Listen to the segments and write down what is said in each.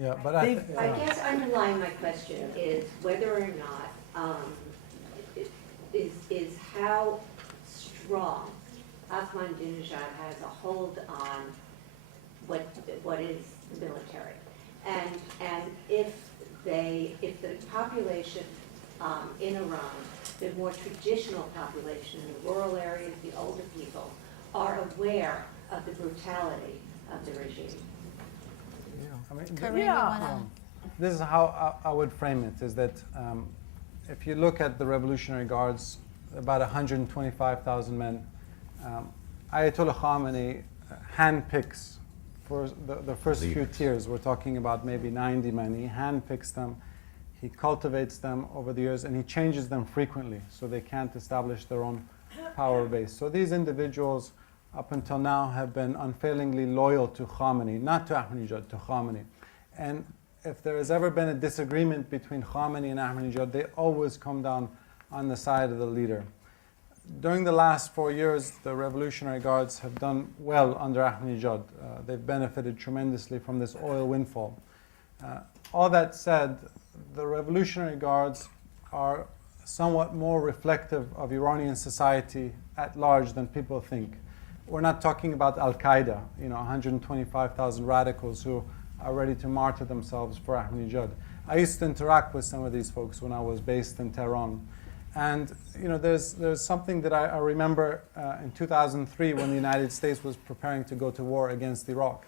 Yeah, but I guess underlying my question is whether or not is how strong Ahmadinejad has a hold on what is the military, and if the population in Iran, the more traditional population in the rural areas, the older people, are aware of the brutality of the regime. I mean, Karim, this is how I would frame it, is that if you look at the Revolutionary Guards, about 125,000 men, Ayatollah Khamenei handpicks for the first few tiers. We're talking about maybe 90 men. He handpicks them, he cultivates them over the years, and he changes them frequently so they can't establish their own power base. So these individuals up until now have been unfailingly loyal to Khamenei, not to Ahmadinejad, to Khamenei. And if there has ever been a disagreement between Khamenei and Ahmadinejad, they always come down on the side of the leader. During the last 4 years, the Revolutionary Guards have done well under Ahmadinejad. They've benefited tremendously from this oil windfall. All that said, the Revolutionary Guards are somewhat more reflective of Iranian society at large than people think. We're not talking about Al-Qaeda, 125,000 radicals who are ready to martyr themselves for Ahmadinejad. I used to interact with some of these folks when I was based in Tehran. And there's something that I remember in 2003 when the United States was preparing to go to war against Iraq.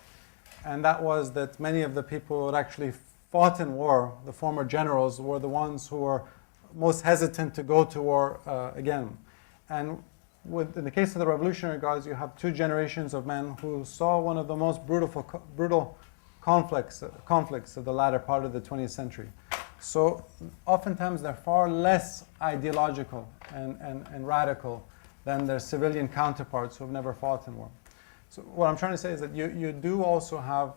And that was that many of the people who had actually fought in war, the former generals, were the ones who were most hesitant to go to war again. And in the case of the Revolutionary Guards, you have two generations of men who saw one of the most brutal conflicts of the latter part of the 20th century. So oftentimes they're far less ideological and radical than their civilian counterparts who have never fought in war. So what I'm trying to say is that you do also have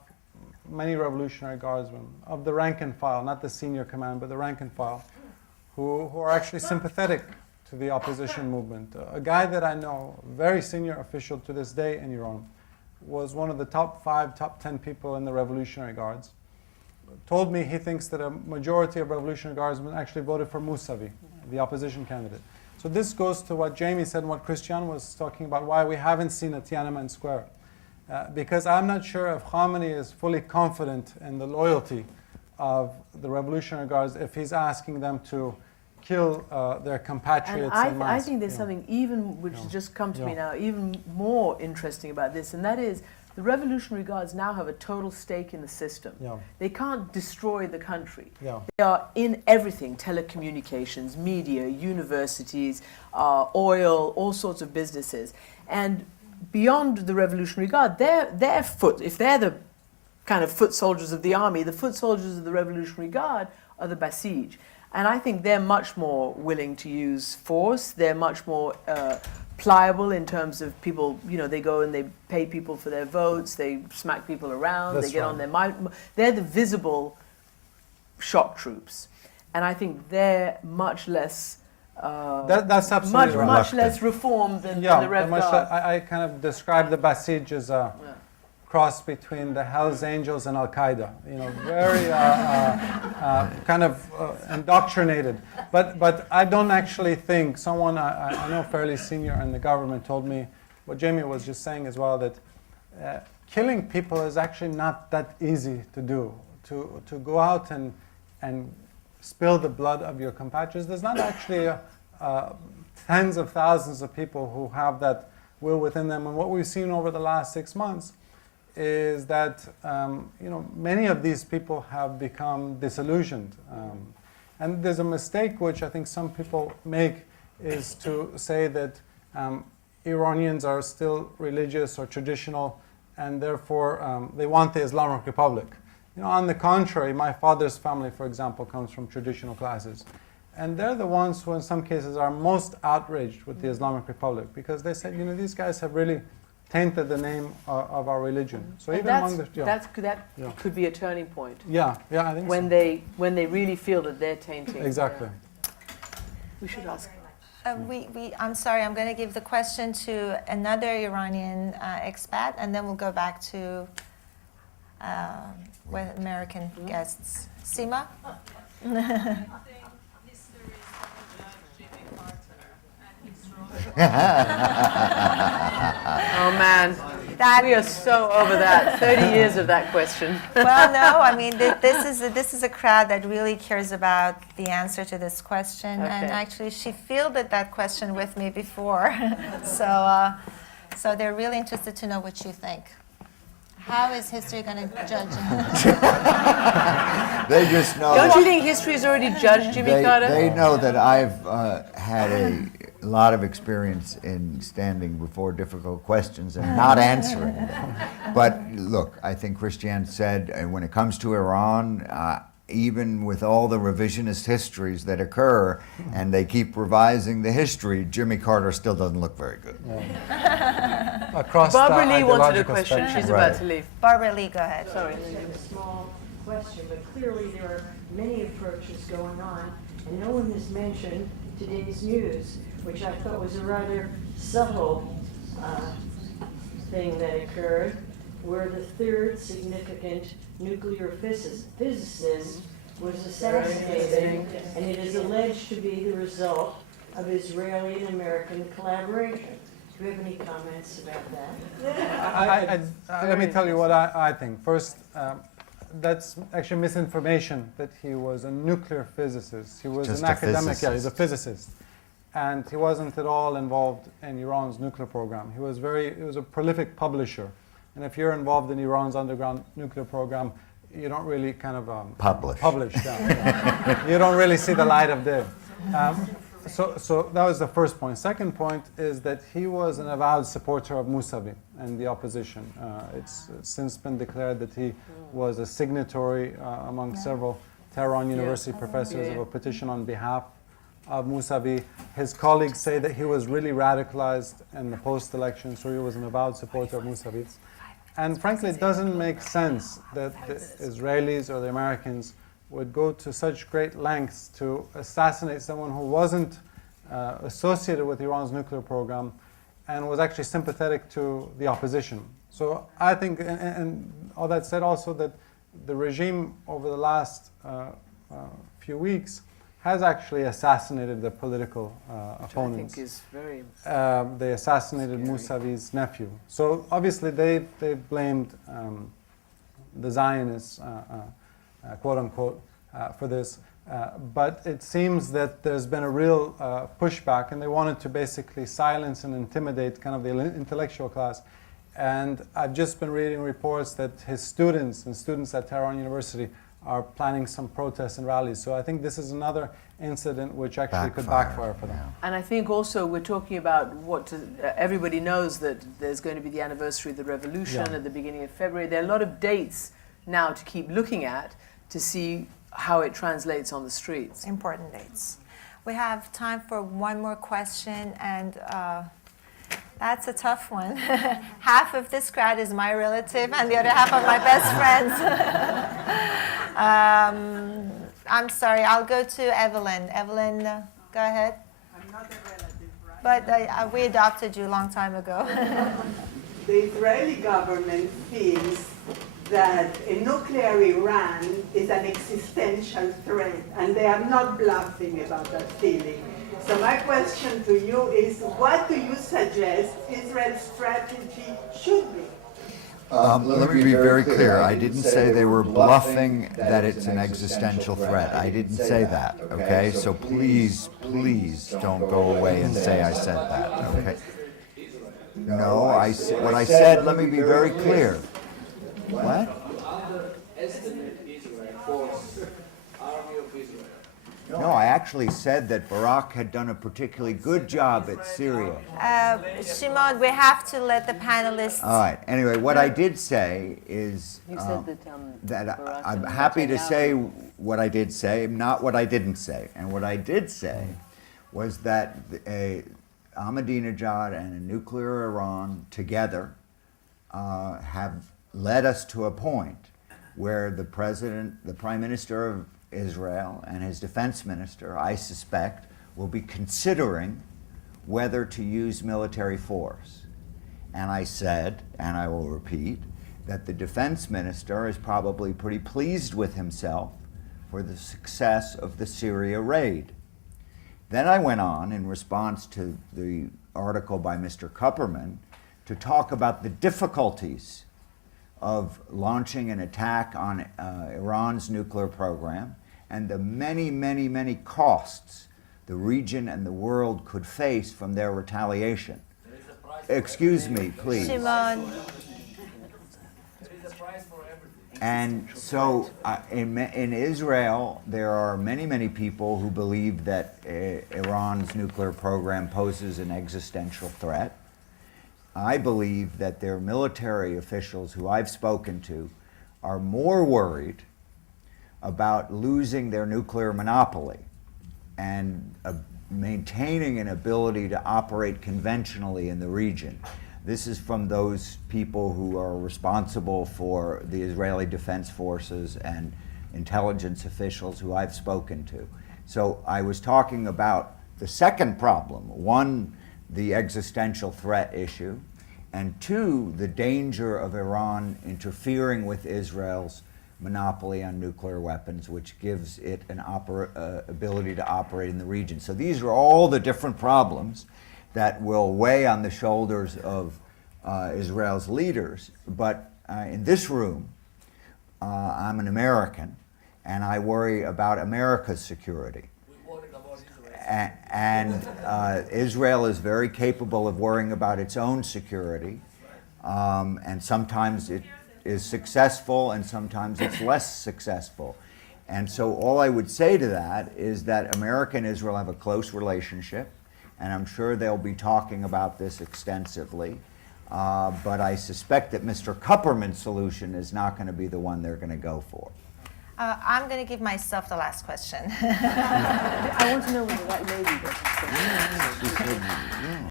many Revolutionary Guardsmen of the rank and file, not the senior command, but the rank and file, who are actually sympathetic to the opposition movement. A guy that I know, very senior official to this day in Iran, was one of the top 5, top 10 people in the Revolutionary Guards, told me he thinks that a majority of Revolutionary Guardsmen actually voted for Mousavi, the opposition candidate. So this goes to what Jamie said and what Christian was talking about, why we haven't seen a Tiananmen Square. Because I'm not sure if Khamenei is fully confident in the loyalty of the Revolutionary Guards if he's asking them to kill their compatriots. And I think there's something even, which has just come to me now, even more interesting about this, and that is the Revolutionary Guards now have a total stake in the system. They can't destroy the country. They are in everything: telecommunications, media, universities, oil, all sorts of businesses. And beyond the Revolutionary Guard, if they're the kind of foot soldiers of the army, the foot soldiers of the Revolutionary Guard are the Basij. And I think they're much more willing to use force. They're much more pliable in terms of people, they go and they pay people for their votes, they smack people around, they get on their mind. They're the visible shock troops. And I think they're much less that's absolutely right. much less reformed than the Rev Guard. I kind of describe the Basij as a cross between the Hells Angels and Al-Qaeda. Very kind of indoctrinated. But I don't actually think someone I know fairly senior in the government told me what Jamie was just saying as well, that killing people is actually not that easy to do. To go out and spill the blood of your compatriots. There's not actually tens of thousands of people who have that will within them. And what we've seen over the last 6 months is that many of these people have become disillusioned. And there's a mistake which I think some people make, is to say that Iranians are still religious or traditional, and therefore they want the Islamic Republic. On the contrary, my father's family, for example, comes from traditional classes. And they're the ones who in some cases are most outraged with the Islamic Republic, because they said, these guys have really tainted the name of our religion. So and even among the that could be a turning point. I think when so. when they really feel that they're tainting. Exactly. We should ask. I'm sorry, I'm going to give the question to another Iranian expat, and then we'll go back to with American guests. Sima? Oh man, we are so over that. 30 years of that question. Well, no, I mean, this is a crowd that really cares about the answer to this question. Okay. And actually, she fielded that question with me before. So they're really interested to know what you think. How is history going to judge? They just know. Don't you think history has already judged Jimmy Carter? They know that I've had a lot of experience in standing before difficult questions and not answering them. But look, I think Christiane said, when it comes to Iran, even with all the revisionist histories that occur, and they keep revising the history, Jimmy Carter still doesn't look very good. Yeah. Across Barbara the Lee wanted a ideological question. spectrum. She's Right. about to leave. Barbara Lee, go ahead. Sorry. A small question, but clearly there are many approaches going on, and no one has mentioned today's news, which I thought was a rather subtle thing that occurred, where the third significant nuclear physicist was assassinated, and it is alleged to be the result of Israeli and American collaboration. Do you have any comments about that? Let me tell you what I think. First, that's actually misinformation that he was a nuclear physicist. He was Just an a academic, yeah, he's a physicist. physicist. And he wasn't at all involved in Iran's nuclear program. He was a prolific publisher. And if you're involved in Iran's underground nuclear program, you don't really kind of Publish. Yeah. You don't really see the light of day. So that was the first point. Second point is that he was an avowed supporter of Mousavi and the opposition. It's since been declared that he was a signatory among several Tehran University professors of a petition on behalf of Mousavi. His colleagues say that he was really radicalized in the post-election, so he was an avowed supporter of Mousavi. And frankly, it doesn't make sense that the Israelis or the Americans would go to such great lengths to assassinate someone who wasn't associated with Iran's nuclear program and was actually sympathetic to the opposition. So I think, and all that said also, that the regime over the last few weeks has actually assassinated the political opponents. I think is very They assassinated Mousavi's nephew. So obviously they blamed the Zionists, quote unquote, for this. But it seems that there's been a real pushback, and they wanted to basically silence and intimidate kind of the intellectual class. And I've just been reading reports that his students and students at Tehran University are planning some protests and rallies. So I think this is another incident which actually could backfire for them. And I think also we're talking about everybody knows that there's going to be the anniversary of the revolution at the beginning of February. There are a lot of dates now to keep looking at to see how it translates on the streets. Important dates. We have time for one more question, and that's a tough one. Half of this crowd is my relative, and the other half are my best friends. I'm sorry, I'll go to Evelyn. Evelyn, go ahead. I'm not a relative, right? But we adopted you a long time ago. The Israeli government feels that a nuclear Iran is an existential threat, and they are not bluffing about that feeling. So my question to you is, what do you suggest Israel's strategy should be? Let me be very clear. I didn't say they were bluffing that it's an existential threat. I didn't say that, okay? So please, please don't go away and say I said that, okay? No, what I said, let me be very clear. What? No, I actually said that Barak had done a particularly good job at Syria. Shimon, we have to let the panelists... All right. Anyway, what I did say is You said that Barak I'm and happy to Netanyahu- say what I did say, not what I didn't say. And what I did say was that Ahmadinejad and a nuclear Iran together have led us to a point where the Prime Minister of Israel and his defense minister, I suspect, will be considering whether to use military force. And I said, and I will repeat, that the defense minister is probably pretty pleased with himself for the success of the Syria raid. Then I went on, in response to the article by Mr. Kupperman, to talk about the difficulties of launching an attack on Iran's nuclear program and the many, many, many costs the region and the world could face from their retaliation. Excuse me, please. Shimon. And so in Israel, there are many, many people who believe that Iran's nuclear program poses an existential threat. I believe that their military officials who I've spoken to are more worried about losing their nuclear monopoly and maintaining an ability to operate conventionally in the region. This is from those people who are responsible for the Israeli Defense Forces and intelligence officials who I've spoken to. So I was talking about the second problem. One, the existential threat issue, and two, the danger of Iran interfering with Israel's monopoly on nuclear weapons, which gives it an ability to operate in the region. So these are all the different problems that will weigh on the shoulders of Israel's leaders. But in this room, I'm an American, and I worry about America's security. And Israel is very capable of worrying about its own security, and sometimes it is successful and sometimes it's less successful. And so all I would say to that is that America and Israel have a close relationship, and I'm sure they'll be talking about this extensively. But I suspect that Mr. Kupperman's solution is not going to be the one they're going to go for. I'm going to give myself the last question. I want to know whether that lady doesn't